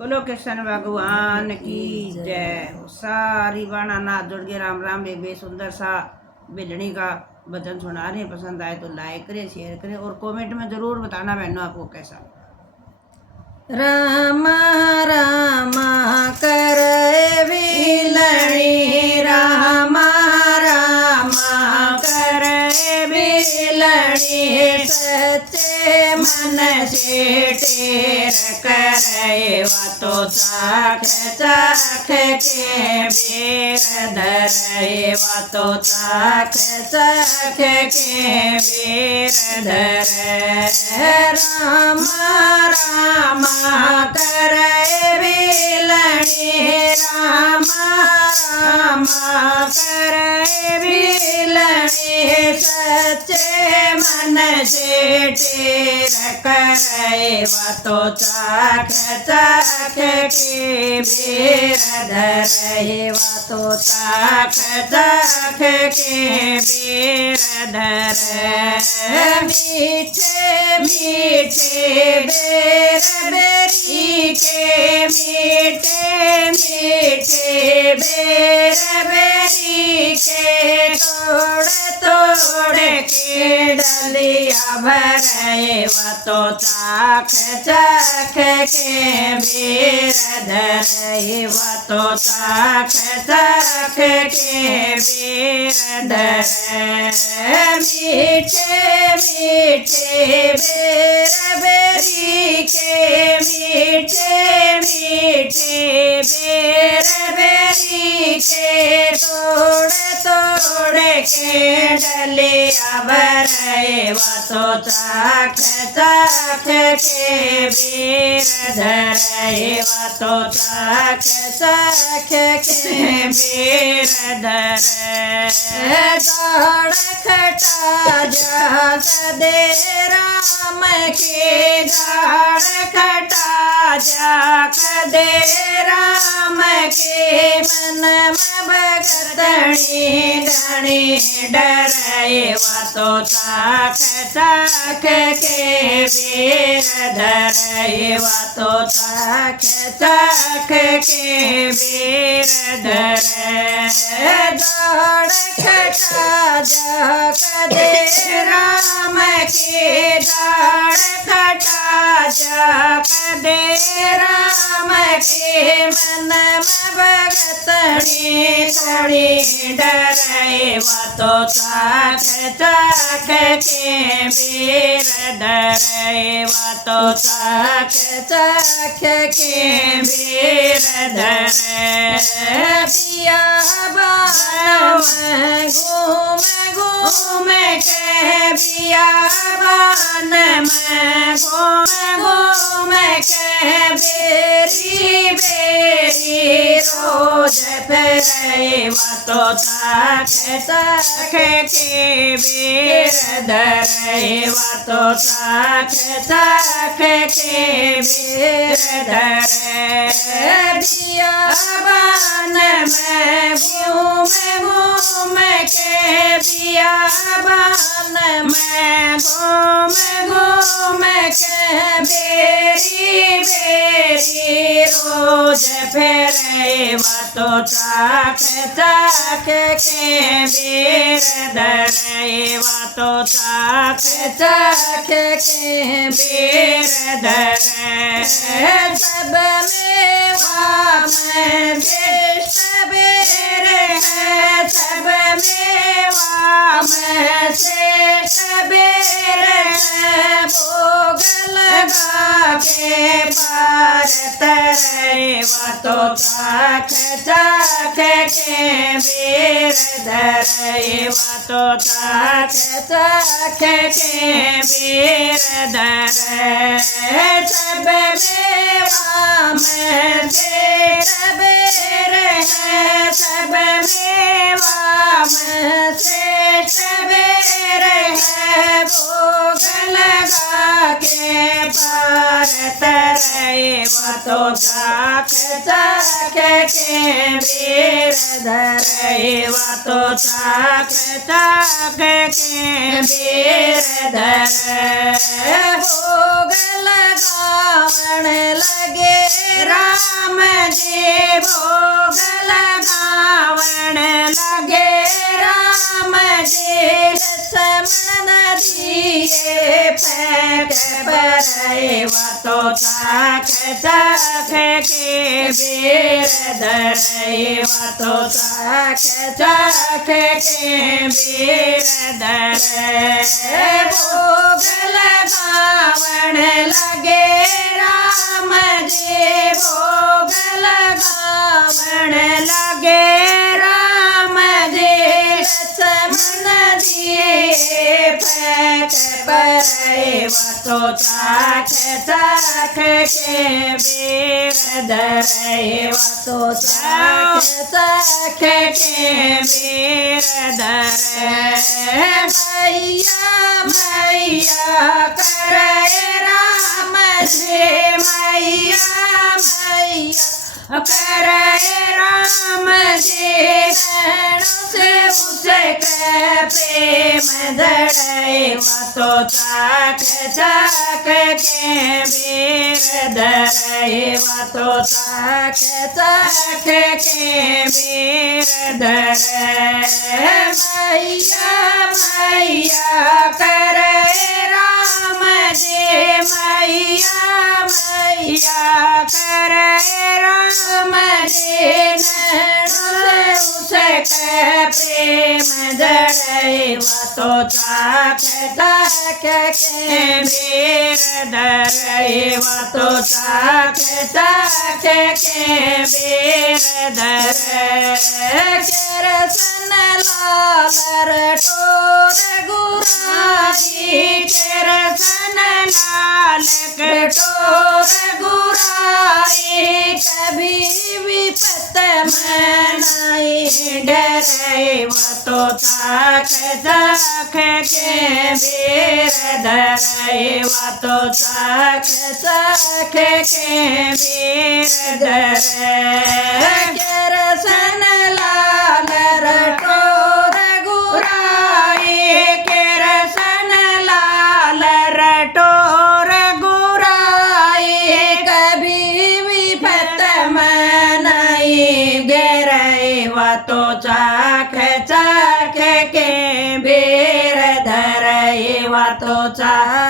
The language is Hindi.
बोलो कृष्ण भगवान की जय। सारी बाणा नाथ जुड़ गए। राम राम। बे सुंदर सा बिलनी का भजन सुना रहे हैं। पसंद आए तो लाइक करें, शेयर करें और कमेंट में ज़रूर बताना बहनों आपको कैसा। राम राम करे बिलनी, राम राम करे बिलनी, सच्चे मन से टेर करे तो चाख चाख के बेर धरे, तो चाख चाख के बेर धरे। राम राम करे बिलनी, राम राम करे बिलनी, सच्चे मन से टेर करे तो चाख चाख के बेर धरे, तो चाख चाख के बेर धरे। मीठे मीठे बेर बेरी के, मीठे मीठे बेर बेरी के, तोड़ तोड़ के डलिया भरे तो चाख चाख के बेर धरे, तो चाख चाख के बेर धरे। मीठे मीठे बेर बेरी के, मीठे मीठे बेर बेरी के, तोड़ तोड़ के डलिया भरे तो चाख चाख के बेर धरे, तो चाख चाख के बेर धरे। दाड़ खटा जा दे राम के, दाड़ खटा जा दे राम के, मन में भगतनी धनी डरे तो चाख चाख के बेर धरे, तो चाख चाख के बेर धरे। दाड़ खटा जा दे राम के, दाड़ खटा जा दे राम के, मन में भगतनी धनी डरे तो चाख चाख के बेर धरे, तो चाख चाख के बेर धरे। पिया बान में घूम घूम के, पिया बान में घूम घूम के, बेरी बेरी रोज फिरे तो चाख चाख के बेर धरे, तो चाख चाख के बेर धरे। पिया बान में घूम घूम के, पिया बान में घूम घूम के, बेरी बेरी रोज फिरे तो चाख चाख के बेर धरे, तो चाख चाख के बेर धरे। सब में वाम देश बेर है, सब में वाम शेष बेर है, भोग लगा के पार तरे तो चाख चाख के बेर धरे, तो चाख चाख के बेर धरे। सब में वाम शेष बेर है, सब में वाम शेष बेर है, भोग लगा के पार तरे तो चाख चाख के बेर धरे, तो चाख चाख के बेर धरे। भोग लगावन लगे राम वातो चाख चाख के बेर धरे वातो चाख चाख के बेर धरे भोग लगावण लगे राम जी भोग लगावण लगे राम जी लक्ष्मण जी फट परे वातो चाख चाख के बेर धरे वातो चाख चाख के बेर धरे मैया मैया करे राम जी मैया मैया करे राम जी से उसके प्रेम धड़े वातो चाख चाख के बेर धरे वातो चाख चाख के बेर धरे मैया मैया करे राम जी मैया मैया करे राम जी उसके प्रेम धड़े वातो चाख चाख के बेर धरे वातो चाख चाख के बेर धरे केरसन लाल टोर गुराई केरसन लाल कटोर गुराई कभी विपत मनाई डरे वातो चाख चाख के बेर धरे वातो चाख चाख के बेर धरे केरसन लाल रटोर गुराई केरसन लाल रटोर गुराई कभी विपत मनाई गेरे वातो चाख चाख के बेर धरे वातो चाख